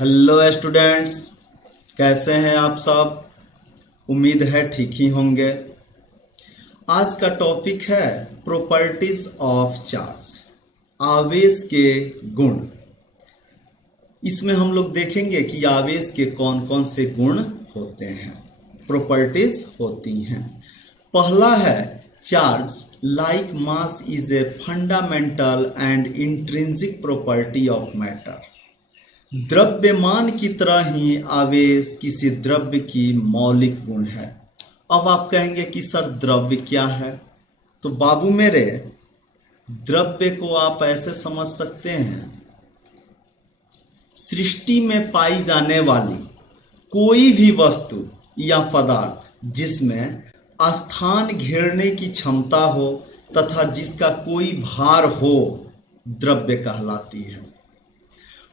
Hello students, कैसे हैं आप सब। उम्मीद है ठीक ही होंगे। आज का टॉपिक है प्रॉपर्टीज ऑफ चार्ज, आवेश के गुण। इसमें हम लोग देखेंगे कि आवेश के कौन कौन से गुण होते हैं, प्रॉपर्टीज होती हैं। पहला है charge like mass is a fundamental and intrinsic property of matter. द्रव्यमान की तरह ही आवेश किसी द्रव्य की मौलिक गुण है। अब आप कहेंगे कि सर द्रव्य क्या है, तो बाबू मेरे, द्रव्य को आप ऐसे समझ सकते हैं, सृष्टि में पाई जाने वाली कोई भी वस्तु या पदार्थ जिसमें स्थान घेरने की क्षमता हो तथा जिसका कोई भार हो, द्रव्य कहलाती है।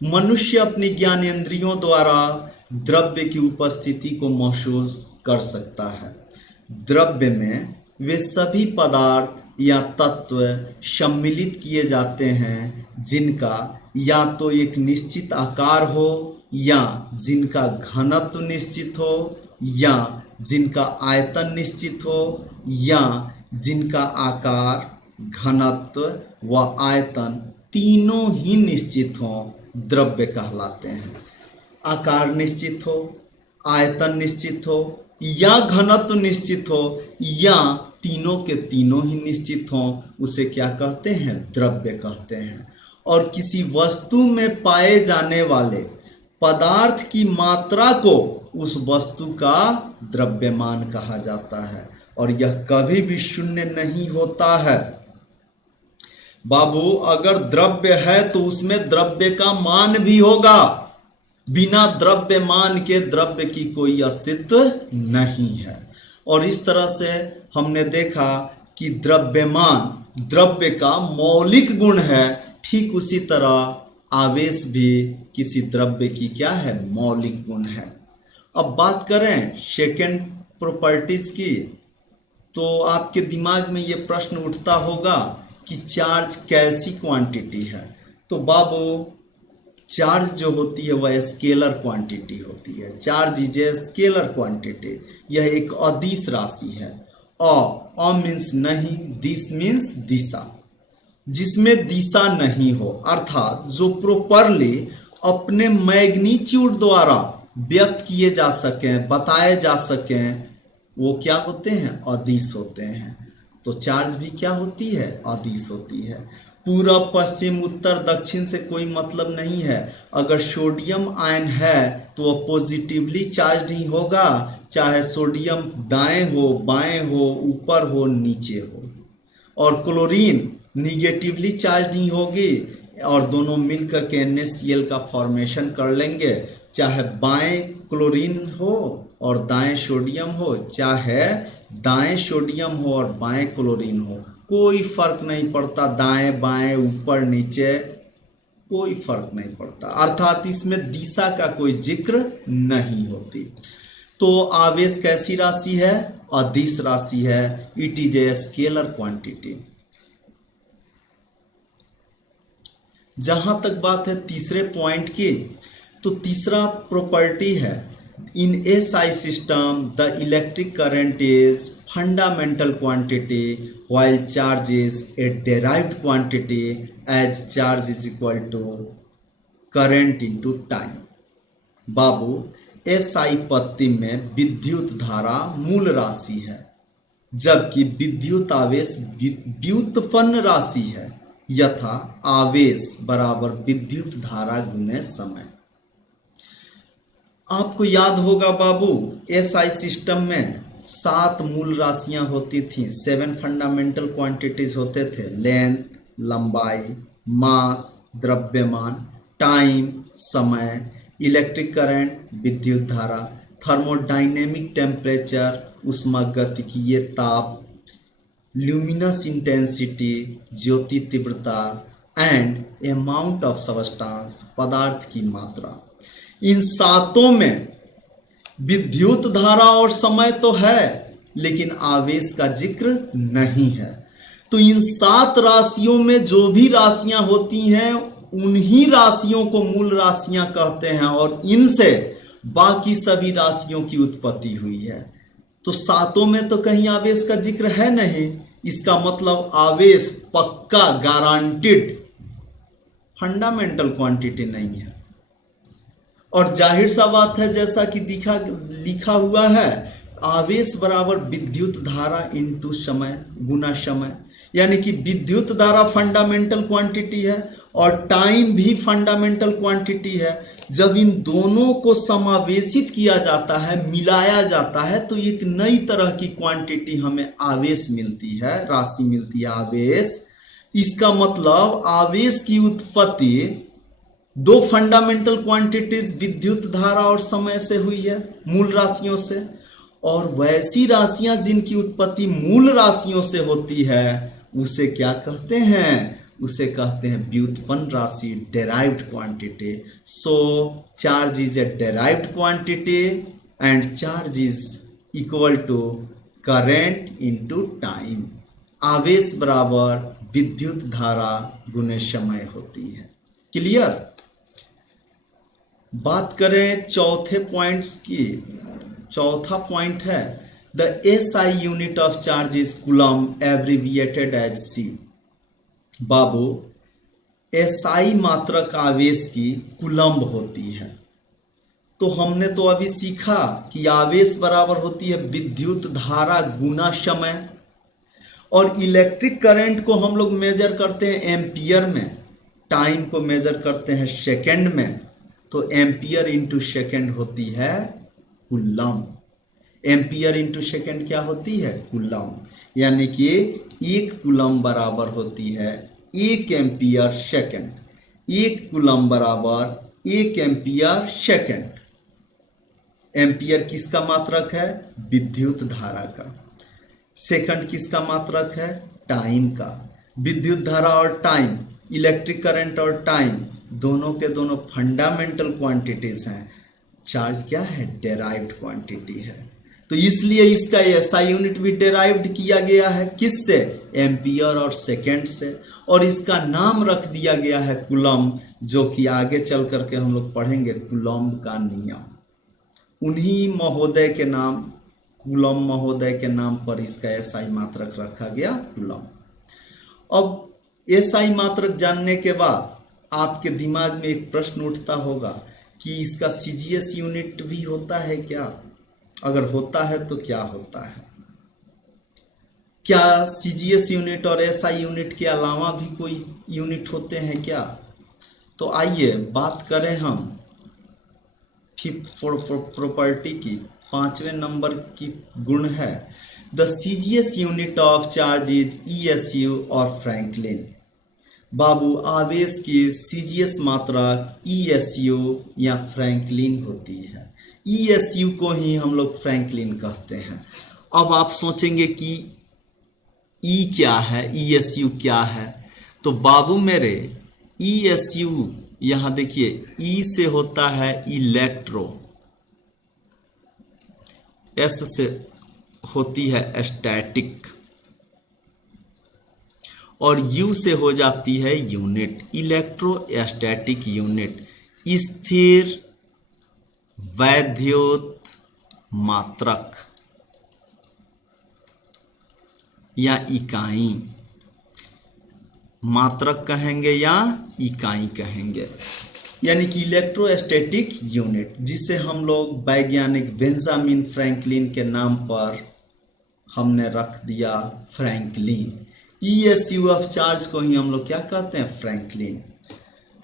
मनुष्य अपनी ज्ञानेंद्रियों द्वारा द्रव्य की उपस्थिति को महसूस कर सकता है। द्रव्य में वे सभी पदार्थ या तत्व सम्मिलित किए जाते हैं जिनका या तो एक निश्चित आकार हो, या जिनका घनत्व निश्चित हो, या जिनका आयतन निश्चित हो, या जिनका आकार, घनत्व व आयतन तीनों ही निश्चित हो, द्रव्य कहलाते हैं। आकार निश्चित हो, आयतन निश्चित हो, या घनत्व निश्चित हो, या तीनों के तीनों ही निश्चित हो, उसे क्या कहते हैं, द्रव्य कहते हैं। और किसी वस्तु में पाए जाने वाले पदार्थ की मात्रा को उस वस्तु का द्रव्यमान कहा जाता है, और यह कभी भी शून्य नहीं होता है। बाबू, अगर द्रव्य है तो उसमें द्रव्य का मान भी होगा। बिना द्रव्यमान के द्रव्य की कोई अस्तित्व नहीं है। और इस तरह से हमने देखा कि द्रव्यमान द्रव्य का मौलिक गुण है, ठीक उसी तरह आवेश भी किसी द्रव्य की क्या है, मौलिक गुण है। अब बात करें सेकेंड प्रॉपर्टीज की, तो आपके दिमाग में ये प्रश्न उठता होगा कि चार्ज कैसी क्वांटिटी है। तो बाबू, चार्ज जो होती है वह स्केलर क्वांटिटी होती है। Charge is a scalar quantity. यह एक अदिश राशि है। अ मीन्स नहीं, दिस मीन्स दिशा, जिसमें दिशा नहीं हो, अर्थात जो प्रॉपरली अपने मैग्नीट्यूड द्वारा व्यक्त किए जा सकें, बताए जा सकें, वो क्या होते हैं, अदिश होते हैं। तो चार्ज भी क्या होती है, अदिश होती है। पूरब पश्चिम उत्तर दक्षिण से कोई मतलब नहीं है। अगर सोडियम आयन है तो वह पॉजिटिवली चार्ज ही होगा, चाहे सोडियम दाएं हो, बाएं हो, ऊपर हो, नीचे हो। और क्लोरीन निगेटिवली चार्ज ही होगी, और दोनों मिलकर के NaCl का फॉर्मेशन कर लेंगे। चाहे बाएं क्लोरीन हो और दाएं सोडियम हो, चाहे दाएं सोडियम हो और बाएं क्लोरीन हो, कोई फर्क नहीं पड़ता। दाएं बाएं, ऊपर नीचे, कोई फर्क नहीं पड़ता। अर्थात इसमें दिशा का कोई जिक्र नहीं होती। तो आवेश कैसी राशि है, अदिश राशि है। It is a scalar quantity. जहां तक बात है तीसरे पॉइंट की, तो तीसरा प्रॉपर्टी है, in SI system the electric current is fundamental quantity while charge is a derived quantity as charge is equal to current into time। Babu, SI पत्ती में विद्युत धारा मूल राशि है, जबकि विद्युत आवेश व्युत्पन्न राशि है। यथा आवेश बराबर विद्युत धारा गुने समय। आपको याद होगा बाबू, SI सिस्टम में 7 मूल राशियां होती थी, 7 फंडामेंटल क्वांटिटीज होते थे। लेंथ लंबाई, मास द्रव्यमान, टाइम समय, इलेक्ट्रिक करंट विद्युत धारा, थर्मोडाइनेमिक टेम्परेचर उष्मागतिकीय ताप, ल्यूमिनस इंटेंसिटी ज्योति तीव्रता, एंड अमाउंट ऑफ सबस्टांस पदार्थ की मात्रा। इन सातों में विद्युत धारा और समय तो है, लेकिन आवेश का जिक्र नहीं है। तो इन 7 राशियों में जो भी राशियां होती हैं उन्हीं राशियों को मूल राशियां कहते हैं और इनसे बाकी सभी राशियों की उत्पत्ति हुई है। तो सातों में तो कहीं आवेश का जिक्र है नहीं, इसका मतलब आवेश पक्का गारंटेड फंडामेंटल क्वांटिटी नहीं है। और जाहिर सा बात है, जैसा कि लिखा हुआ है, आवेश बराबर विद्युत धारा इंटू समय गुना समय, यानी कि विद्युत धारा फंडामेंटल क्वांटिटी है और टाइम भी फंडामेंटल क्वांटिटी है। जब इन दोनों को समावेशित किया जाता है, मिलाया जाता है, तो एक नई तरह की क्वांटिटी हमें आवेश मिलती है, राशि मिलती है आवेश। इसका मतलब आवेश की उत्पत्ति दो फंडामेंटल क्वांटिटीज विद्युत धारा और समय से हुई है, मूल राशियों से। और वैसी राशियां जिनकी उत्पत्ति मूल राशियों से होती है उसे क्या कहते हैं? उसे कहते हैं व्युत्पन्न राशि, derived quantity. So charge is a derived quantity and charge is equal to current into time. आवेश बराबर विद्युत धारा गुने समय होती है। क्लियर? बात करें चौथे पॉइंट्स की। चौथा पॉइंट है the SI unit of charge is coulomb abbreviated as C। बाबू, SI मात्रक आवेश की कूलम्ब होती है। तो हमने तो अभी सीखा कि आवेश बराबर होती है विद्युत धारा गुना समय, और इलेक्ट्रिक करंट को हम लोग मेजर करते हैं एम्पियर में, टाइम को मेजर करते हैं सेकंड में। तो एम्पियर इंटू सेकंड होती है कूलम्ब। एम्पियर इंटू सेकंड क्या होती है? कूलम्ब। यानी कि एक कूलम्ब बराबर होती है 1 एम्पियर सेकंड। एक कूलम्ब बराबर 1 एम्पियर सेकंड। एम्पियर किसका मात्रक है? विद्युत धारा का। सेकंड किसका मात्रक है? टाइम का। विद्युत धारा और टाइम, इलेक्ट्रिक करंट और टाइम, दोनों के दोनों फंडामेंटल क्वांटिटीज हैं। चार्ज क्या है? डेराइव्ड क्वांटिटी है। तो इसलिए इसका SI यूनिट भी डेराइव्ड किया गया है। किससे? एम्पियर और सेकंड से। और इसका नाम रख दिया गया है कूलम्ब, जो कि आगे चल करके हम लोग पढ़ेंगे कूलम्ब का नियम। उन्हीं महोदय के नाम, कूलम्ब महोदय के नाम पर इसका SI मात्रक रखा गया कूलम्ब। अब SI मात्रक जानने के बाद आपके दिमाग में एक प्रश्न उठता होगा कि इसका CGS यूनिट भी होता है क्या? अगर होता है तो क्या होता है? क्या CGS यूनिट और SI यूनिट के अलावा भी कोई यूनिट होते हैं क्या? तो आइए बात करें हम फिफ्थ प्रॉपर्टी की। 5वें नंबर की गुण है the CGS unit of charge is ESU और फ्रैंकलिन। बाबू, आवेश की CGS मात्रक ESU या फ्रैंकलिन होती है। ESU को ही हम लोग फ्रैंकलिन कहते हैं। अब आप सोचेंगे कि E क्या है, ESU क्या है? तो बाबू मेरे, ESU यहां देखिए, E से होता है इलेक्ट्रो, S से होती है स्टैटिक और U से हो जाती है यूनिट, इलेक्ट्रोस्टैटिक यूनिट, स्थिर वैद्युत मात्रक या इकाई। मात्रक कहेंगे या इकाई कहेंगे, यानी कि इलेक्ट्रोस्टैटिक यूनिट, जिसे हम लोग वैज्ञानिक बेंजामिन फ्रैंकलिन के नाम पर हमने रख दिया फ्रैंकलिन। ESU ऑफ चार्ज को ही हम लोग क्या कहते हैं? फ्रैंकलिन।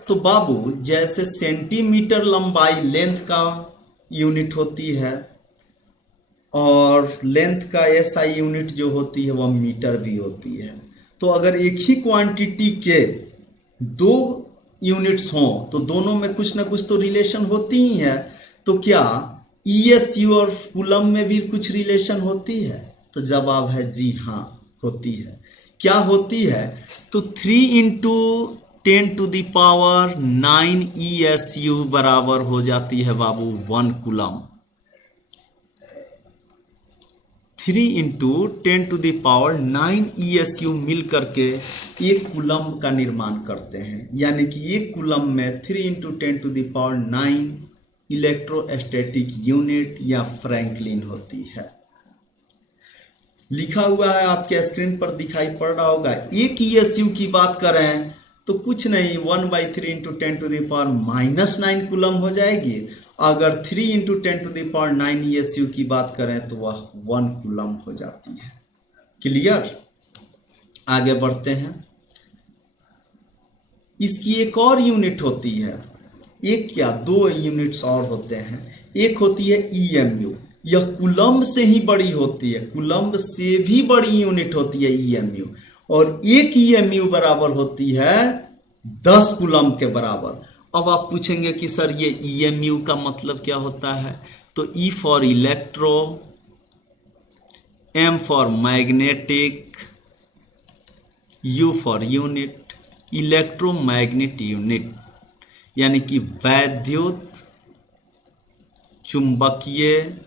तो बाबू, जैसे सेंटीमीटर लंबाई लेंथ का यूनिट होती है और लेंथ का SI यूनिट जो होती है वह मीटर भी होती है। तो अगर एक ही क्वांटिटी के दो यूनिट्स हों तो दोनों में कुछ ना कुछ तो रिलेशन होती ही है। तो क्या ESU और कूलम्ब में भी कुछ रिलेशन होती है? तो जवाब है जी हाँ, होती है। क्या होती है? तो 3 × 10⁹ ESU बराबर हो जाती है बाबू 1 कूलम्ब। 3 × 10⁹ ESU मिल करके एक कूलम्ब का निर्माण करते हैं। यानी कि एक कूलम्ब में 3 × 10⁹ इलेक्ट्रोस्टैटिक यूनिट या फ्रैंकलिन होती है। लिखा हुआ है आपके स्क्रीन पर दिखाई पड़ रहा होगा। एक ESU की बात करें तो कुछ नहीं, 1/3 × 10⁻⁹ कूलम्ब हो जाएगी। अगर 3 × 10⁹ ESU की बात करें तो वह 1 कूलम्ब हो जाती है। क्लियर? आगे बढ़ते हैं। इसकी एक और यूनिट होती है, एक क्या 2 यूनिट्स और होते हैं। एक होती है EMU, यह कूलम्ब से ही बड़ी होती है, कूलम्ब से भी बड़ी यूनिट होती है EMU। और एक EMU बराबर होती है 10 कूलम्ब के बराबर। अब आप पूछेंगे कि सर ये EMU का मतलब क्या होता है? तो E for electro, M for magnetic, U for unit, electromagnet unit, यानी कि वैद्युत चुंबकीय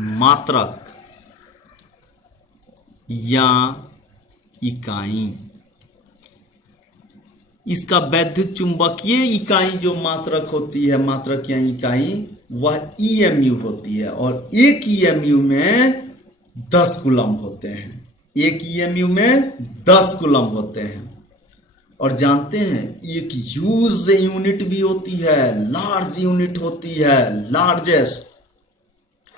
मात्रक या इकाई। इसका वैद्युत चुंबकीय इकाई जो मात्रक होती है, मात्रक या इकाई, वह EMU होती है। और एक EMU में 10 कूलम्ब होते हैं। एक EMU में 10 कूलम्ब होते हैं। और जानते हैं एक ह्यूज यूनिट भी होती है, लार्ज यूनिट होती है, लार्जेस्ट,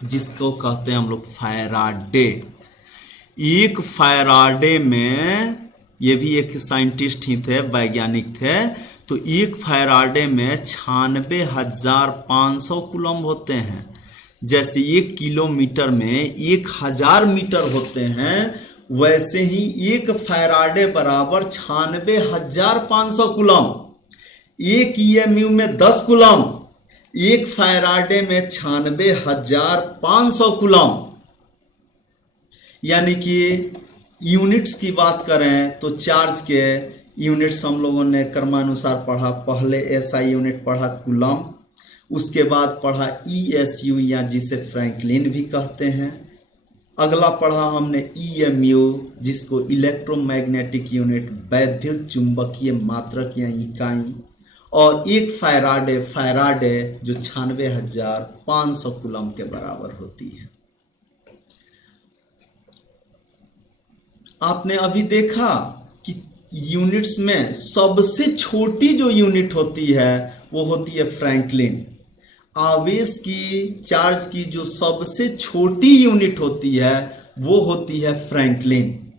जिसको कहते हैं हम लोग फैराडे। एक फैराडे में, ये भी एक साइंटिस्ट ही थे, वैज्ञानिक थे, तो एक फैराडे में 96,500 कूलम्ब होते हैं। जैसे 1 किलोमीटर में 1000 मीटर होते हैं, वैसे ही एक फैराडे बराबर 96,500 कूलम्ब। एक EMU में 10 कूलम्ब, एक फैराडे में 96,500 कूलम्ब। यानी कि यूनिट्स की बात करें तो चार्ज के यूनिट्स हम लोगों ने क्रमानुसार पढ़ा। पहले SI यूनिट पढ़ा कूलम्ब, उसके बाद पढ़ा ESU या जिसे फ्रैंकलिन भी कहते हैं। अगला पढ़ा हमने EMU, जिसको इलेक्ट्रोमैग्नेटिक यूनिट, वैद्युत चुंबकीय मात्रक या इकाई। और एक फैराडे जो 96,500 कूलम्ब के बराबर होती है। आपने अभी देखा कि यूनिट्स में सबसे छोटी जो यूनिट होती है वो होती है फ्रैंकलिन। आवेश की, चार्ज की जो सबसे छोटी यूनिट होती है वो होती है Franklin,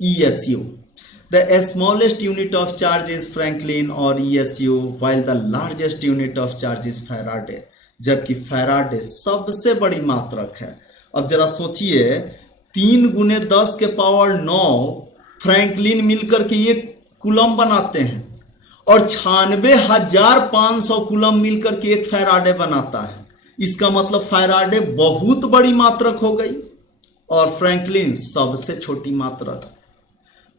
ESU। The smallest unit of charge is Franklin और ESU, while the largest unit of charge is Faraday। जबकि फैराडे सबसे बड़ी मात्रक है। अब जरा सोचिए, 3 × 10⁹ फ्रैंकलिन मिलकर के एक कूलम्ब बनाते हैं और 96,500 कूलम्ब मिलकर के एक फैराडे बनाता है। इसका मतलब फैराडे बहुत बड़ी मात्रक हो गई और फ्रैंकलिन सबसे छोटी मात्रक।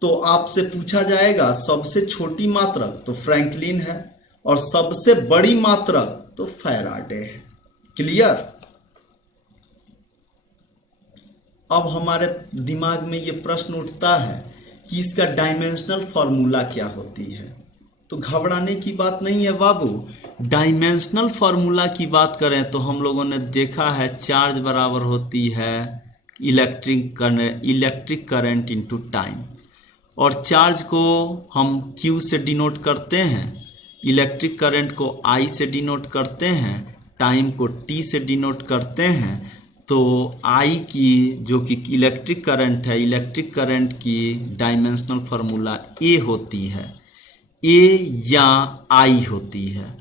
तो आपसे पूछा जाएगा सबसे छोटी मात्रक तो फ्रैंकलिन है और सबसे बड़ी मात्रक तो फैराडे है। क्लियर? अब हमारे दिमाग में ये प्रश्न उठता है कि इसका डायमेंशनल फॉर्मूला क्या होती है। तो घबराने की बात नहीं है बाबू। डायमेंशनल फॉर्मूला की बात करें तो हम लोगों ने देखा है चार्ज बराबर होती है इलेक्ट्रिक करंट इनटू टाइम। और चार्ज को हम Q से डिनोट करते हैं, इलेक्ट्रिक करंट को I से डिनोट करते हैं, टाइम को T से डिनोट करते हैं। तो I की जो कि इलेक्ट्रिक करंट है, इलेक्ट्रिक करंट की डायमेंशनल फार्मूला A होती है, A या I होती है,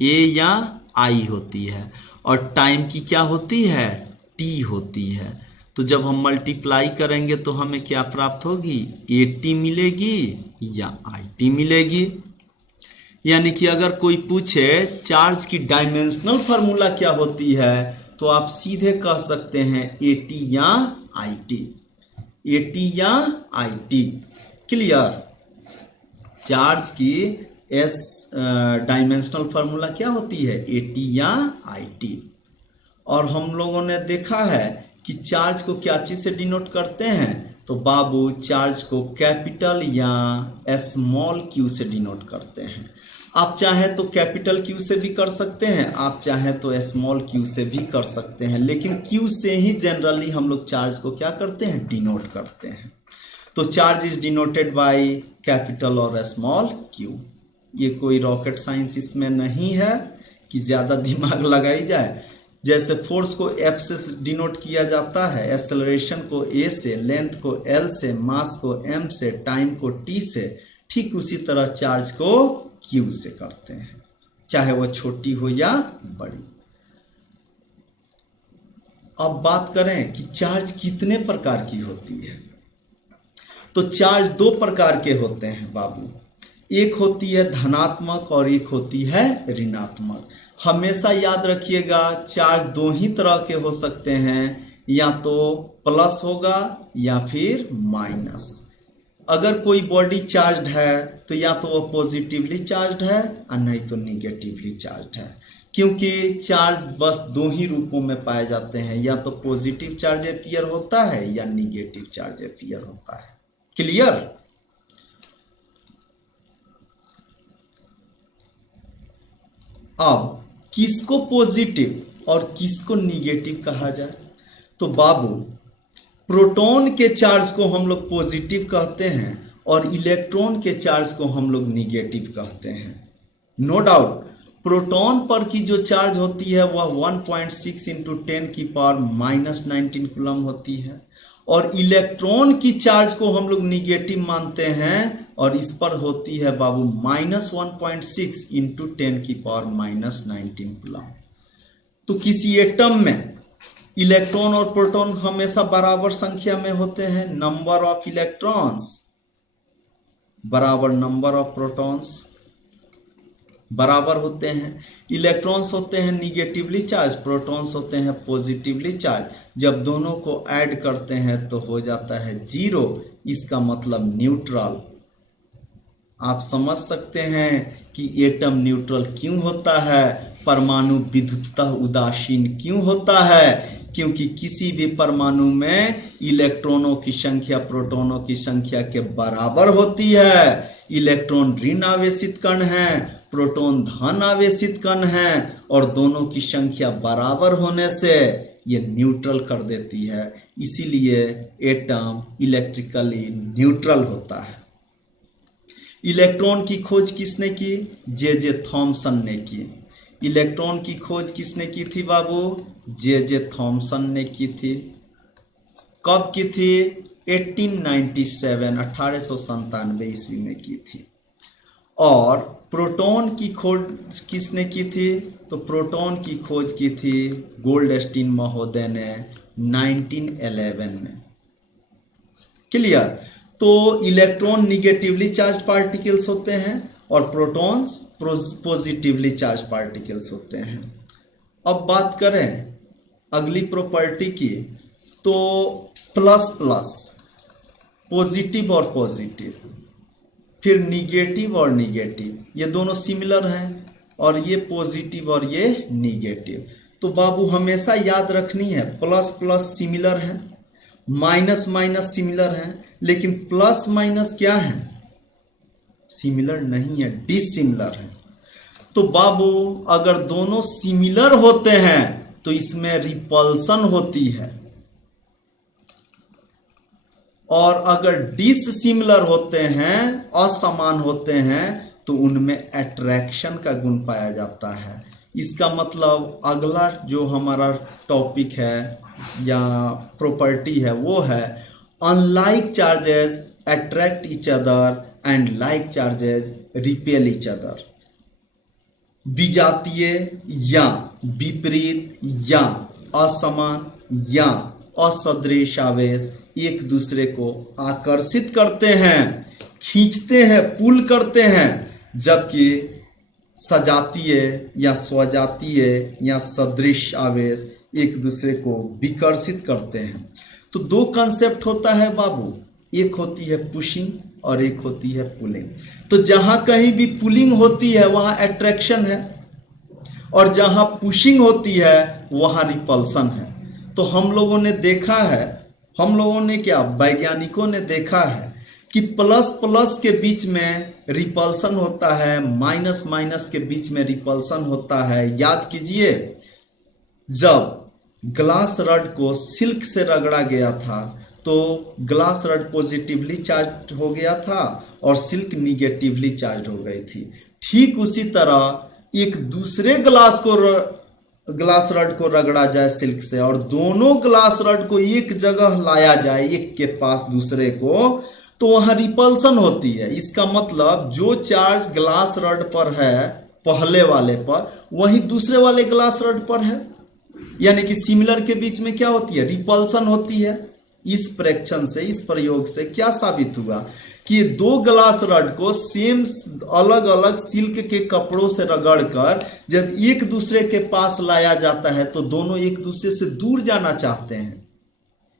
A या I होती है। और टाइम की क्या होती है? T होती है। तो जब हम मल्टीप्लाई करेंगे तो हमें क्या प्राप्त होगी? AT मिलेगी या IT मिलेगी। यानी कि अगर कोई पूछे चार्ज की डायमेंशनल फार्मूला क्या होती है तो आप सीधे कह सकते हैं AT या IT, AT या IT। क्लियर? चार्ज की डायमेंशनल फार्मूला क्या होती है? AT या IT। और हम लोगों ने देखा है कि चार्ज को क्या चीज़ से डिनोट करते हैं, तो बाबू चार्ज को कैपिटल या स्मॉल क्यू से डिनोट करते हैं। आप चाहें तो कैपिटल क्यू से भी कर सकते हैं, आप चाहें तो स्मॉल क्यू से भी कर सकते हैं, लेकिन क्यू से ही जनरली हम लोग चार्ज को क्या करते हैं, डिनोट करते हैं। तो charge is denoted by capital और स्मॉल क्यू। ये कोई रॉकेट साइंस इसमें नहीं है कि ज़्यादा दिमाग लगाई जाए। जैसे फोर्स को F से डिनोट किया जाता है, एक्सेलरेशन को A से, लेंथ को L से, मास को M से, टाइम को T से, ठीक उसी तरह चार्ज को Q से करते हैं, चाहे वह छोटी हो या बड़ी। अब बात करें कि चार्ज कितने प्रकार की होती है, तो चार्ज दो प्रकार के होते हैं बाबू। एक होती है धनात्मक और एक होती है ऋणात्मक। हमेशा याद रखिएगा चार्ज दो ही तरह के हो सकते हैं, या तो प्लस होगा या फिर माइनस। अगर कोई बॉडी चार्ज्ड है तो या तो वो पॉजिटिवली चार्ज्ड है और नहीं तो निगेटिवली चार्ज्ड है, क्योंकि चार्ज बस दो ही रूपों में पाए जाते हैं, या तो पॉजिटिव चार्ज अपीयर होता है या निगेटिव चार्ज अपीयर होता है। क्लियर? अब किसको पॉजिटिव और किसको निगेटिव कहा जाए, तो बाबू प्रोटॉन के चार्ज को हम लोग पॉजिटिव कहते हैं और इलेक्ट्रॉन के चार्ज को हम लोग निगेटिव कहते हैं। नो डाउट प्रोटॉन पर की जो चार्ज होती है वह 1.6 इंटू 10 की पावर -19 कूलम होती है, और इलेक्ट्रॉन की चार्ज को हम लोग निगेटिव मानते हैं और इस पर होती है बाबू -1.6 इंटू 10 की पावर -19 कूलम। तो किसी एटम में इलेक्ट्रॉन और प्रोटॉन हमेशा बराबर संख्या में होते हैं। नंबर ऑफ इलेक्ट्रॉन्स बराबर नंबर ऑफ प्रोटॉन्स बराबर होते हैं। इलेक्ट्रॉन्स होते हैं निगेटिवली चार्ज, प्रोटॉन्स होते हैं पॉजिटिवली चार्ज। जब दोनों को ऐड करते हैं तो हो जाता है 0, इसका मतलब न्यूट्रल। आप समझ सकते हैं कि एटम न्यूट्रल क्यों होता है, परमाणु विद्युततः उदासीन क्यों होता है, क्योंकि किसी भी परमाणु में इलेक्ट्रॉनों की संख्या प्रोटॉनों की संख्या के बराबर होती है। इलेक्ट्रॉन ऋण आवेशित कण हैं, प्रोटॉन धन आवेशित कण हैं, और दोनों की संख्या बराबर होने से ये न्यूट्रल कर देती है। इसीलिए एटम इलेक्ट्रिकली न्यूट्रल होता है। इलेक्ट्रॉन की खोज किसने की? जे थॉमसन ने की। इलेक्ट्रॉन की खोज किसने की थी बाबू? जे थॉमसन ने की थी। कब की थी? 1897 ईस्वी में की थी। और प्रोटॉन की खोज किसने की थी? तो प्रोटॉन की खोज की थी गोल्डस्टीन महोदय ने 1911 में। क्लियर? तो इलेक्ट्रॉन निगेटिवली चार्ज पार्टिकल्स होते हैं और प्रोटॉन्स पॉजिटिवली चार्ज पार्टिकल्स होते हैं। अब बात करें अगली प्रॉपर्टी की, तो प्लस प्लस पॉजिटिव और पॉजिटिव, फिर निगेटिव और निगेटिव, ये दोनों सिमिलर हैं, और ये पॉजिटिव और ये निगेटिव। तो बाबू हमेशा याद रखनी है प्लस प्लस सिमिलर है, माइनस माइनस सिमिलर है, लेकिन प्लस माइनस क्या है? सिमिलर नहीं है, डिसिमिलर है। तो बाबू अगर दोनों सिमिलर होते हैं तो इसमें रिपल्सन होती है, और अगर डिसिमिलर होते हैं, असमान होते हैं, तो उनमें अट्रैक्शन का गुण पाया जाता है। इसका मतलब अगला जो हमारा टॉपिक है या प्रॉपर्टी है वो है unlike charges attract each other and like charges repel each other. विजातीय या विपरीत या असमान या असदृश आवेश एक दूसरे को आकर्षित करते हैं, खींचते हैं, पुल करते हैं, जबकि सजातीय या स्वजातीय या सदृश आवेश एक दूसरे को विकर्षित करते हैं। तो दो कंसेप्ट होता है बाबू, एक होती है पुशिंग और एक होती है पुलिंग। तो जहां कहीं भी पुलिंग होती है वहां अट्रैक्शन है, और जहां पुशिंग होती है वहाँ रिपल्सन है। तो हम लोगों ने देखा है, हम लोगों ने क्या, वैज्ञानिकों ने देखा है कि प्लस प्लस के बीच में रिपल्सन होता है, माइनस माइनस के बीच में रिपल्सन होता है। याद कीजिए, जब ग्लास रड को सिल्क से रगड़ा गया था तो ग्लास रड पॉजिटिवली चार्ज हो गया था और सिल्क निगेटिवली चार्ज हो गई थी। ठीक उसी तरह एक दूसरे ग्लास रड को रगड़ा जाए सिल्क से और दोनों ग्लास रड को एक जगह लाया जाए, एक के पास दूसरे को, तो वहां रिपल्सन होती है। इसका मतलब जो चार्ज ग्लास रड पर है पहले वाले पर, वही दूसरे वाले ग्लास रड पर है। यानी कि सिमिलर के बीच में क्या होती है, रिपल्सन होती है। इस प्रेक्षण से, इस प्रयोग से क्या साबित हुआ कि दो ग्लास रड को सेम अलग अलग सिल्क के कपड़ों से रगड़कर जब एक दूसरे के पास लाया जाता है तो दोनों एक दूसरे से दूर जाना चाहते हैं।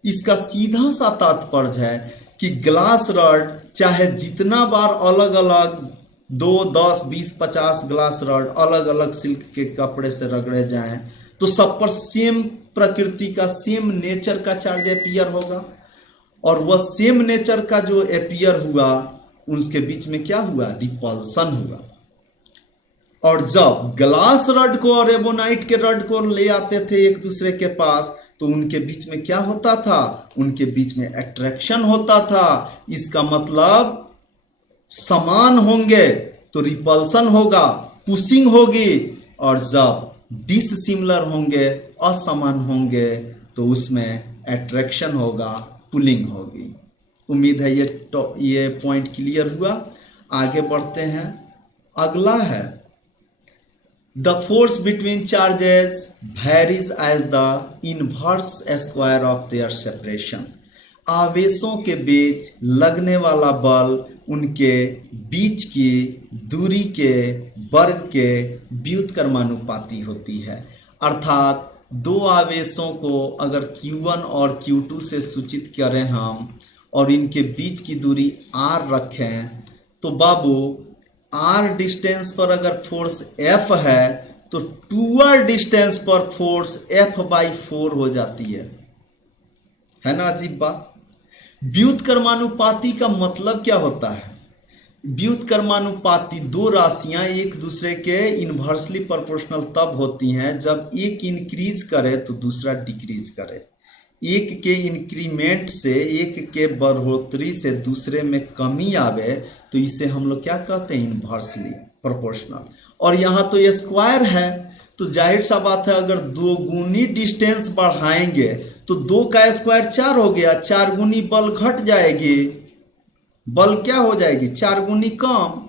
इसका सीधा सा तात्पर्य है कि ग्लास रड चाहे जितना बार अलग अलग 2, 10, 20, 50 ग्लास रड अलग अलग सिल्क के कपड़े से रगड़े जाएं तो सब पर सेम प्रकृति का, सेम नेचर का चार्ज एपियर होगा। और वह सेम नेचर का जो एपियर हुआ उनके बीच में क्या हुआ, रिपल्सन हुआ। और जब ग्लास रड को और एबोनाइट के रड को ले आते थे एक दूसरे के पास तो उनके बीच में क्या होता था, उनके बीच में अट्रैक्शन होता था। इसका मतलब समान होंगे तो रिपल्सन होगा, पुशिंग होगी, और जब डिससिमिलर होंगे, असमान होंगे, तो उसमें अट्रैक्शन होगा, पुलिंग होगी। उम्मीद है ये पॉइंट क्लियर हुआ। आगे बढ़ते हैं। अगला है the force between charges varies as the inverse square of their separation. आवेशों के बीच लगने वाला बल उनके बीच की दूरी के वर्ग के व्युत्क्रमानुपाती होती है। अर्थात दो आवेशों को अगर Q1 और Q2 से सूचित करें हम और इनके बीच की दूरी r रखें तो बाबू r डिस्टेंस पर अगर फोर्स F है तो 2r डिस्टेंस पर फोर्स F/4 हो जाती है ना। अजीब बात। व्युत्क्रमानुपाती का मतलब क्या होता है? व्युत्क्रमानुपाती दो राशियां एक दूसरे के इनवर्सली प्रोपोर्शनल तब होती हैं जब एक इंक्रीज करे तो दूसरा डिक्रीज करे। एक के इंक्रीमेंट से, एक के बढ़ोतरी से दूसरे में कमी आवे तो इसे हम लोग क्या कहते हैं, इनवर्सली प्रोपोर्शनल। और यहाँ तो ये स्क्वायर है तो जाहिर सा बात है अगर दो गुनी डिस्टेंस बढ़ाएंगे तो 2 का स्क्वायर 4 हो गया, 4 गुनी बल घट जाएगी, बल क्या हो जाएगी, 4 गुनी कम।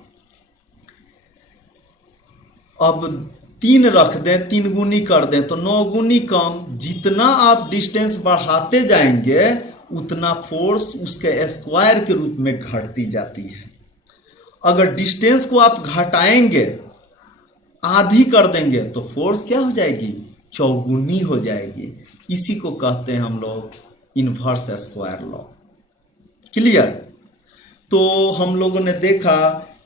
अब 3 रख दें, 3 गुनी कर दें तो 9 गुनी कम। जितना आप डिस्टेंस बढ़ाते जाएंगे उतना फोर्स उसके स्क्वायर के रूप में घटती जाती है। अगर डिस्टेंस को आप घटाएंगे, आधी कर देंगे तो फोर्स क्या हो जाएगी, चौगुनी हो जाएगी। इसी को कहते हैं हम लोग इनवर्स स्क्वायर लॉ। क्लियर। तो हम लोगों ने देखा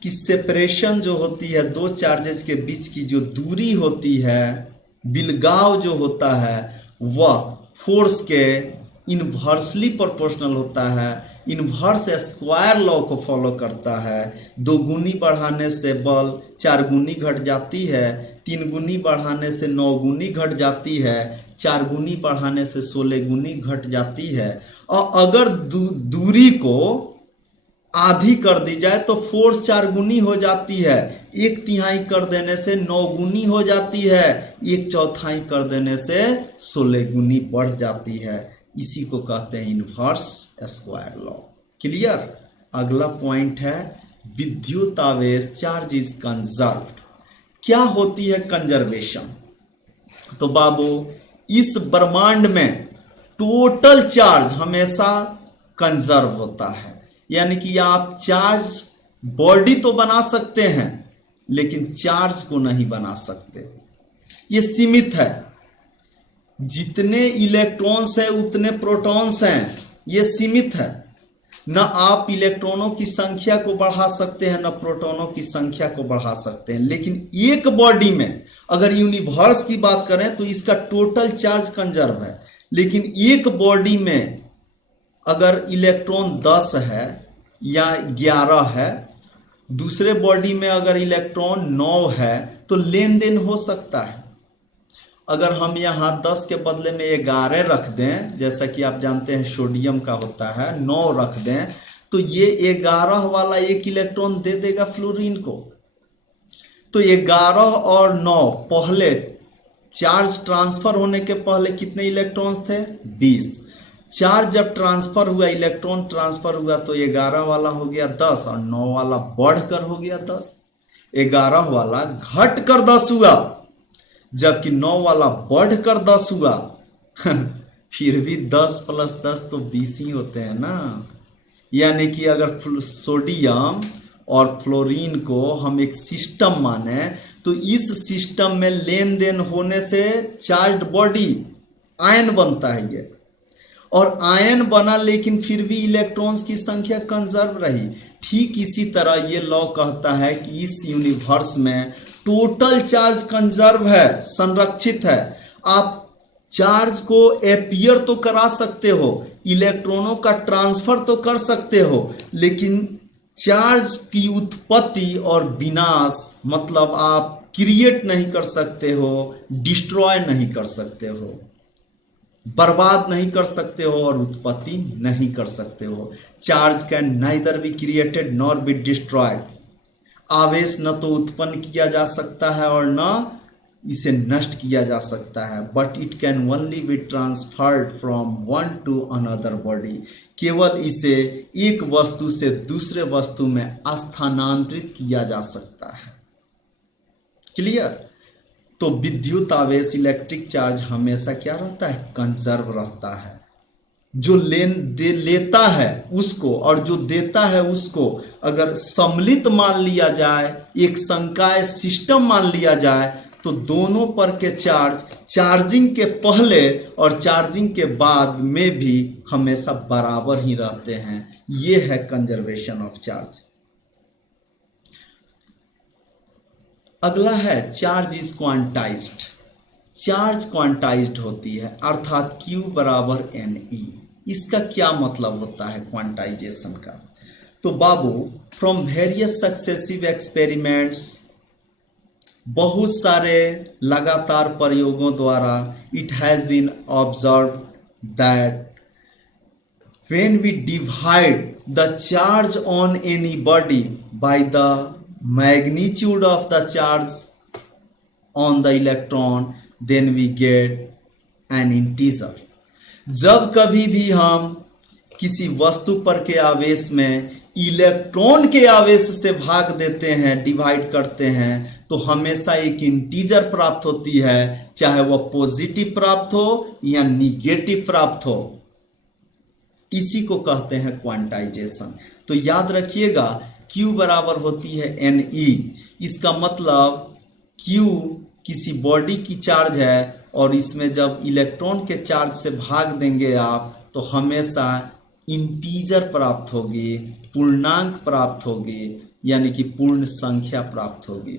कि सेपरेशन जो होती है दो चार्जेस के बीच की जो दूरी होती है, बिलगाव जो होता है, वह फोर्स के इनवर्सली प्रोपोर्शनल होता है, इनवर्स स्क्वायर लॉ को फॉलो करता है। 2 गुनी बढ़ाने से बल 4 गुनी घट जाती है, 3 गुनी बढ़ाने से 9 गुनी घट जाती है, 4 गुनी बढ़ाने से 16 गुनी घट जाती है। और अगर दूरी को आधी कर दी जाए तो फोर्स 4 गुनी हो जाती है, 1/3 कर देने से 9 गुनी हो जाती है, 1/4 कर देने से 16 गुनी बढ़ जाती है। इसी को कहते हैं इनवर्स स्क्वायर लॉ। क्लियर। अगला पॉइंट है विद्युत आवेश चार्ज इज कंजर्व्ड। क्या होती है कंजर्वेशन? तो बाबू इस ब्रह्मांड में टोटल चार्ज हमेशा कंजर्व होता है। यानी कि आप चार्ज बॉडी तो बना सकते हैं लेकिन चार्ज को नहीं बना सकते, ये सीमित है। जितने इलेक्ट्रॉन्स हैं उतने प्रोटॉन्स हैं, ये सीमित है। न आप इलेक्ट्रॉनों की संख्या को बढ़ा सकते हैं, न प्रोटॉनों की संख्या को बढ़ा सकते हैं। लेकिन एक बॉडी में अगर यूनिवर्स की बात करें तो इसका टोटल चार्ज कंजर्व है, लेकिन एक बॉडी में अगर इलेक्ट्रॉन 10 है या 11 है, दूसरे बॉडी में अगर इलेक्ट्रॉन 9 है, तो लेन देन हो सकता है। अगर हम यहाँ 10 के बदले में 11 रख दें, जैसा कि आप जानते हैं सोडियम का होता है, 9 रख दें, तो ये 11 वाला एक इलेक्ट्रॉन दे देगा फ्लोरीन को। तो 11 और 9 पहले चार्ज ट्रांसफर होने के पहले कितने इलेक्ट्रॉन्स थे? 20। चार्ज जब ट्रांसफर हुआ, इलेक्ट्रॉन ट्रांसफर हुआ, तो 11 वाला हो गया 10 और 9 वाला बढ़कर हो गया 10। 11 वाला घट कर 10 हुआ, जबकि 9 वाला बढ़कर 10 हुआ। फिर भी 10 + 10 तो 20 ही होते हैं ना। यानी कि अगर सोडियम और फ्लोरीन को हम एक सिस्टम माने, तो इस सिस्टम में लेन देन होने से चार्ज्ड बॉडी आयन बनता है ये, और आयन बना, लेकिन फिर भी इलेक्ट्रॉन्स की संख्या कंजर्व रही। ठीक इसी तरह ये लॉ कहता है कि इस यूनिवर्स में टोटल चार्ज कंजर्व है, संरक्षित है। आप चार्ज को अपीयर तो करा सकते हो, इलेक्ट्रॉनों का ट्रांसफर तो कर सकते हो, लेकिन चार्ज की उत्पत्ति और विनाश, मतलब आप क्रिएट नहीं कर सकते हो, डिस्ट्रॉय नहीं कर सकते हो, बर्बाद नहीं कर सकते हो और उत्पत्ति नहीं कर सकते हो। Charge can neither be created nor be destroyed. आवेश न तो उत्पन्न किया जा सकता है और न इसे नष्ट किया जा सकता है, but it can only be transferred from one two another body. केवल इसे एक वस्तु से दूसरे वस्तु में स्थानांतरित किया जा सकता है। क्लियर? तो विद्युत आवेश, इलेक्ट्रिक चार्ज हमेशा क्या रहता है? कंजर्व रहता है। जो लेता है उसको और जो देता है उसको अगर सम्मिलित मान लिया जाए, एक संकाय सिस्टम मान लिया जाए, तो दोनों पर के चार्ज चार्जिंग के पहले और चार्जिंग के बाद में भी हमेशा बराबर ही रहते हैं। ये है कंजर्वेशन ऑफ चार्ज। अगला है charge is quantized. Charge quantized होती है, अर्थात Q = Ne। इसका क्या मतलब होता है क्वांटाइजेशन का? तो बाबू, फ्रॉम वेरियस सक्सेसिव एक्सपेरिमेंट्स, बहुत सारे लगातार प्रयोगों द्वारा, it has been observe that when we divide the charge on any body by the magnitude of the charge on the electron, then we get an integer. जब कभी भी हम किसी वस्तु पर के आवेश में इलेक्ट्रॉन के आवेश से भाग देते हैं, डिवाइड करते हैं, तो हमेशा एक इंटीजर प्राप्त होती है, चाहे वह पॉजिटिव प्राप्त हो या निगेटिव प्राप्त हो। इसी को कहते हैं क्वांटाइजेशन। तो याद रखिएगा, Q बराबर होती है Ne। इसका मतलब Q किसी बॉडी की चार्ज है, और इसमें जब इलेक्ट्रॉन के चार्ज से भाग देंगे आप, तो हमेशा इंटीजर प्राप्त होगी, पूर्णांक प्राप्त होगी, यानी कि पूर्ण संख्या प्राप्त होगी।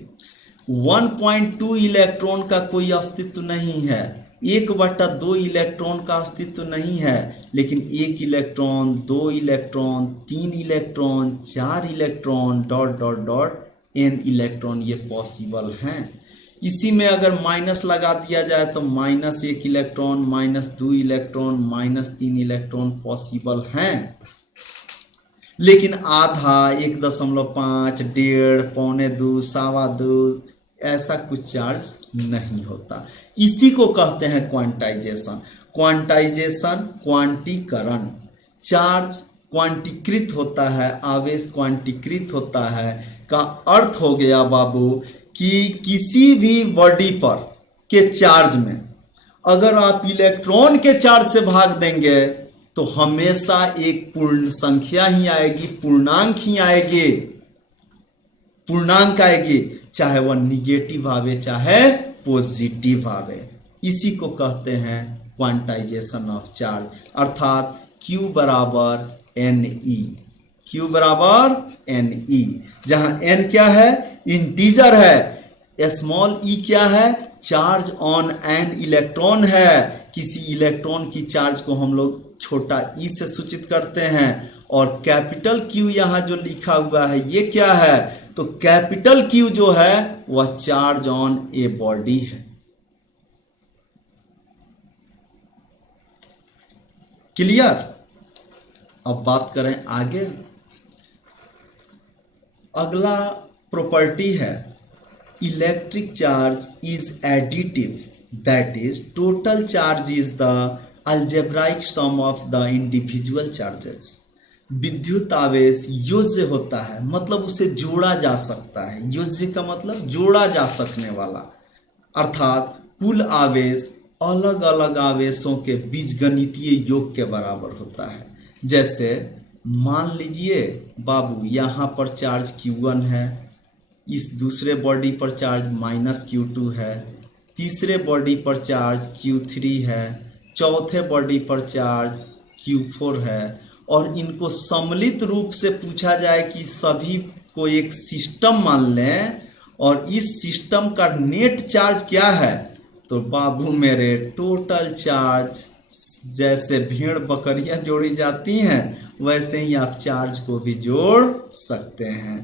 1.2 इलेक्ट्रॉन का कोई अस्तित्व नहीं है, 1/2 इलेक्ट्रॉन का अस्तित्व नहीं है, लेकिन 1 electron, 2 electron, 3 electron, 4 electron, ... n electron ये पॉसिबल हैं। इसी में अगर माइनस लगा दिया जाए तो -1 इलेक्ट्रॉन, -2 इलेक्ट्रॉन, -3 इलेक्ट्रॉन पॉसिबल हैं। लेकिन आधा, 1.5, 1.5, 1.25, 2.25 ऐसा कुछ चार्ज नहीं होता। इसी को कहते हैं क्वांटाइजेशन। क्वांटाइजेशन, क्वांटीकरण। चार्ज क्वांटीकृत होता है, आवेश क्वांटीकृत होता है, का अर्थ हो गया बाबू कि किसी भी बॉडी पर के चार्ज में अगर आप इलेक्ट्रॉन के चार्ज से भाग देंगे, तो हमेशा एक पूर्ण संख्या ही आएगी, पूर्णांक ही आएगी, पूर्णांक आएगी, चाहे वह निगेटिव आवे चाहे पॉजिटिव आवे। इसी को कहते हैं क्वांटाइजेशन ऑफ चार्ज, अर्थात Q = एन ई, Q बराबर एन ई, जहां n क्या है, इंटीजर है, स्मॉल e क्या है, चार्ज ऑन एन इलेक्ट्रॉन है, किसी इलेक्ट्रॉन की चार्ज को हम लोग छोटा e से सूचित करते हैं, और कैपिटल Q यहां जो लिखा हुआ है ये क्या है, तो कैपिटल Q जो है वह चार्ज ऑन ए बॉडी है। क्लियर। अब बात करें आगे, अगला प्रॉपर्टी है electric charge is additive, that is total charge is the algebraic sum of the individual charges. विद्युत आवेश योज्य होता है, मतलब उसे जोड़ा जा सकता है, योज्य का मतलब जोड़ा जा सकने वाला, अर्थात कुल आवेश अलग अलग आवेशों के बीजगणितीय योग के बराबर होता है। जैसे मान लीजिए बाबू यहाँ पर चार्ज Q1 है, इस दूसरे बॉडी पर चार्ज -Q2 है, तीसरे बॉडी पर चार्ज Q3 है, चौथे बॉडी पर चार्ज Q4 है, और इनको सम्मिलित रूप से पूछा जाए कि सभी को एक सिस्टम मान लें और इस सिस्टम का नेट चार्ज क्या है, तो बाबू मेरे टोटल चार्ज, जैसे भेड़ बकरियां जोड़ी जाती हैं वैसे ही आप चार्ज को भी जोड़ सकते हैं।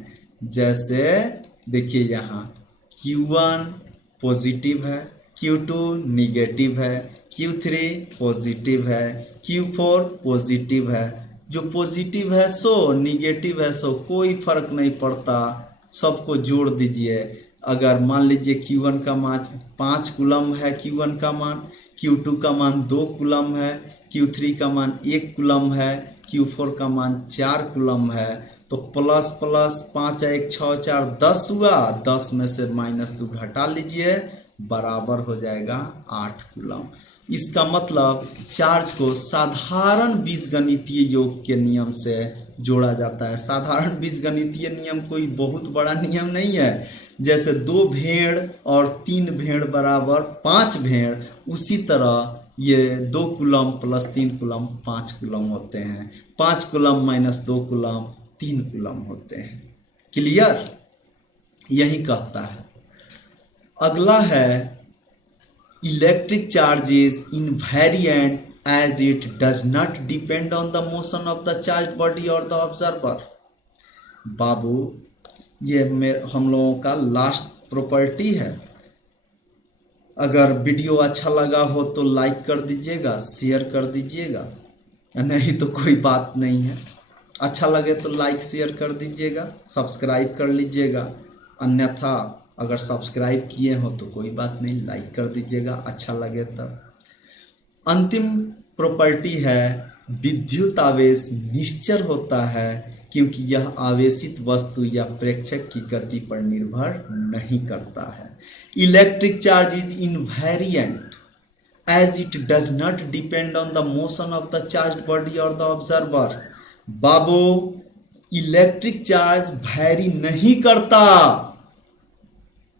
जैसे देखिए यहाँ Q1 पॉजिटिव है, Q2 निगेटिव है, Q3 पॉजिटिव है, Q4 पॉजिटिव है। जो पॉजिटिव है सो, निगेटिव है सो, कोई फर्क नहीं पड़ता, सबको जोड़ दीजिए। अगर मान लीजिए Q1 का मान 5 कूलम है, Q1 का मान, Q2 का मान 2 कूलम है, Q3 का मान 1 कूलम है, Q4 का मान 4 कूलम है, तो प्लस प्लस 5 1 6 4 10 हुआ, 10 में से -2 घटा लीजिए, बराबर हो जाएगा 8 कूलम। इसका मतलब चार्ज को साधारण बीजगणितीय योग के नियम से जोड़ा जाता है। साधारण बीजगणितीय नियम कोई बहुत बड़ा नियम नहीं है, जैसे 2 भेड़ और 3 भेड़ बराबर 5 भेड़, उसी तरह ये 2 कूलम प्लस 3 कूलम 5 कूलम होते हैं, 5 कूलम -2 कूलम 3 कूलम होते हैं। क्लियर, यही कहता है। अगला है electric charge is invariant as it does not depend on the motion of the charge body और द ऑब्जर्वर। बाबू ये हम लोगों का लास्ट प्रॉपर्टी है। अगर वीडियो अच्छा लगा हो तो लाइक कर दीजिएगा, शेयर कर दीजिएगा, नहीं तो कोई बात नहीं है। अच्छा लगे तो लाइक शेयर कर दीजिएगा, सब्सक्राइब कर लीजिएगा, अन्यथा अगर सब्सक्राइब किए हो तो कोई बात नहीं, लाइक कर दीजिएगा अच्छा लगे तब। अंतिम प्रॉपर्टी है विद्युत आवेश निश्चर होता है क्योंकि यह आवेशित वस्तु या प्रेक्षक की गति पर निर्भर नहीं करता है। Electric charge is invariant as it does not depend on the motion of the charge body और द ऑब्जर्वर। बाबू इलेक्ट्रिक चार्ज वैरी नहीं करता,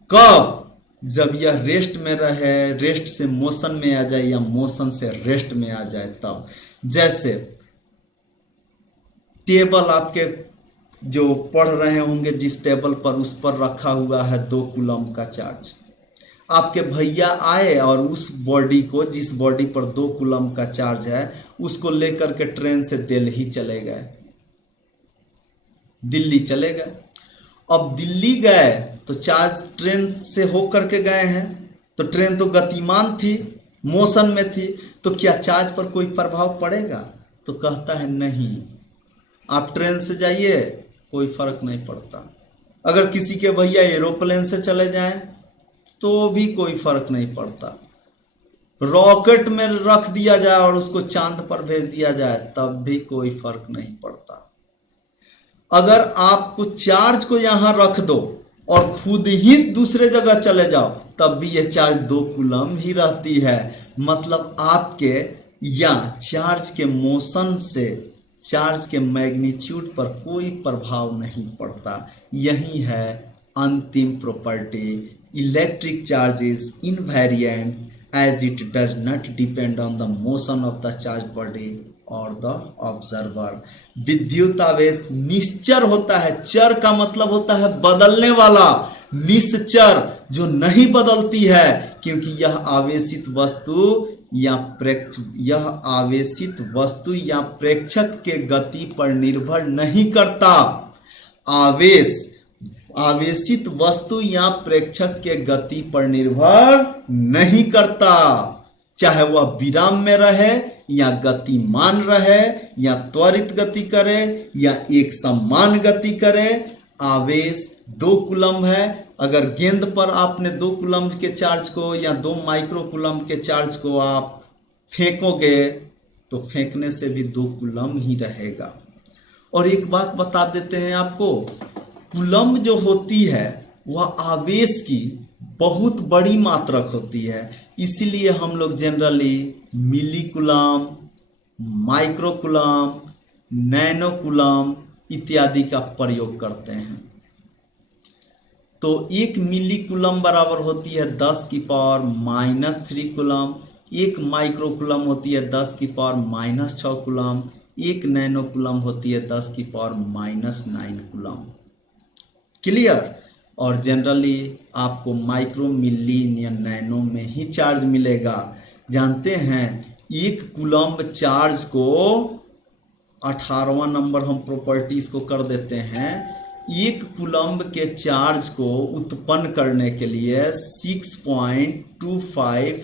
कब? जब यह रेस्ट में रहे, रेस्ट से मोशन में आ जाए या मोशन से रेस्ट में आ जाए तब। जैसे टेबल आपके जो पढ़ रहे होंगे जिस टेबल पर, उस पर रखा हुआ है 2 कूलम का चार्ज। आपके भैया आए और उस बॉडी को, जिस बॉडी पर 2 कूलम का चार्ज है, उसको लेकर के ट्रेन से दिल्ली चले गए, दिल्ली चले गए। अब दिल्ली गए तो चार्ज ट्रेन से होकर के गए हैं, तो ट्रेन तो गतिमान थी, मोशन में थी, तो क्या चार्ज पर कोई प्रभाव पड़ेगा? तो कहता है नहीं, आप ट्रेन से जाइए कोई फर्क नहीं पड़ता। अगर किसी के भैया एरोप्लेन से चले जाएं तो भी कोई फर्क नहीं पड़ता। रॉकेट में रख दिया जाए और उसको चांद पर भेज दिया जाए तब भी कोई फर्क नहीं पड़ता। अगर आपको चार्ज को यहां रख दो और खुद ही दूसरे जगह चले जाओ तब भी ये चार्ज 2 कूलम ही रहती है। मतलब आपके या चार्ज के मोशन से चार्ज के मैग्नीट्यूड पर कोई प्रभाव नहीं पड़ता। यही है अंतिम property, electric charge is invariant as it does not depend on the motion of the charge body और द ऑब्जर्वर। विद्युत आवेश निश्चर होता है। चर का मतलब होता है बदलने वाला, निश्चर जो नहीं बदलती है, क्योंकि यह आवेशित वस्तु या प्रेक्षक के गति पर निर्भर नहीं करता। आवेशित वस्तु या प्रेक्षक के गति पर निर्भर नहीं करता, चाहे वह विराम में रहे या गतिमान रहे या त्वरित गति करे या एक समान गति करे। आवेश 2 कूलम्ब है। अगर गेंद पर आपने 2 कूलम्ब के चार्ज को या 2 माइक्रो कूलम्ब के चार्ज को आप फेंकोगे तो फेंकने से भी 2 कूलम्ब ही रहेगा। और एक बात बता देते हैं आपको, कूलम्ब जो होती है वह आवेश की बहुत बड़ी मात्रक होती है, इसलिए हम लोग generally milli coulomb, micro coulomb, nano coulomb इत्यादि का प्रयोग करते हैं। तो 1 मिली कूलम्ब बराबर होती है 10⁻³ कूलम्ब, 1 माइक्रो कूलम्ब होती है 10⁻⁻6 कूलम्ब, 1 नैनो कूलम्ब होती है 10⁻⁹ कूलम्ब। क्लियर। और जनरली आपको माइक्रो, मिली या नैनो में ही चार्ज मिलेगा। जानते हैं 1 कूलम्ब चार्ज को 18वां नंबर हम प्रॉपर्टीज को कर देते हैं। 1 कूलम्ब के चार्ज को उत्पन्न करने के लिए 6.25 ×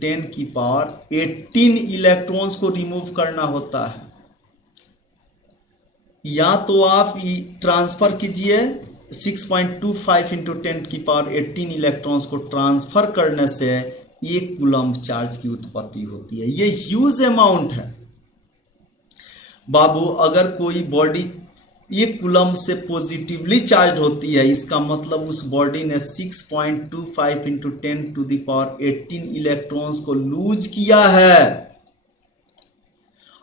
10⁻18 इलेक्ट्रॉन्स को रिमूव करना होता है। या तो आप ट्रांसफर कीजिए 6.25 × 10⁻18 इलेक्ट्रॉन्स को ट्रांसफर करने से 1 कूलम्ब चार्ज की उत्पत्ति होती है। ये ह्यूज अमाउंट है बाबू। अगर कोई बॉडी 1 कूलम्ब से पॉजिटिवली चार्ज होती है, इसका मतलब उस बॉडी ने 6.25 × 10⁻18 इलेक्ट्रॉन्स को लूज किया है।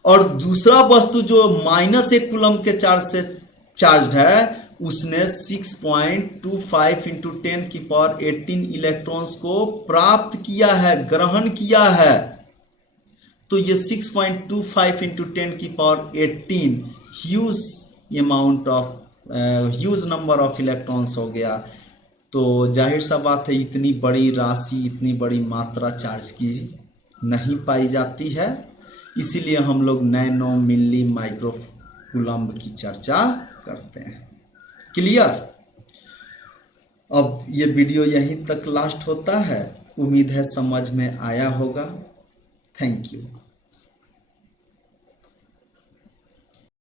और दूसरा वस्तु जो -1 कूलम्ब के चार्ज से चार्ज है, उसने 6.25 × 10⁻18 इलेक्ट्रॉन्स को प्राप्त किया है, ग्रहण किया है। तो ये 6.25 × 10⁻18 ह्यूज नंबर ऑफ इलेक्ट्रॉन्स हो गया। तो जाहिर सा बात है इतनी बड़ी राशि, इतनी बड़ी मात्रा चार्ज की नहीं पाई जाती है, इसीलिए हम लोग नैनो, मिली, माइक्रो कूलम्ब की चर्चा करते हैं। क्लियर। अब ये वीडियो यहीं तक लास्ट होता है। उम्मीद है समझ में आया होगा। Thank you.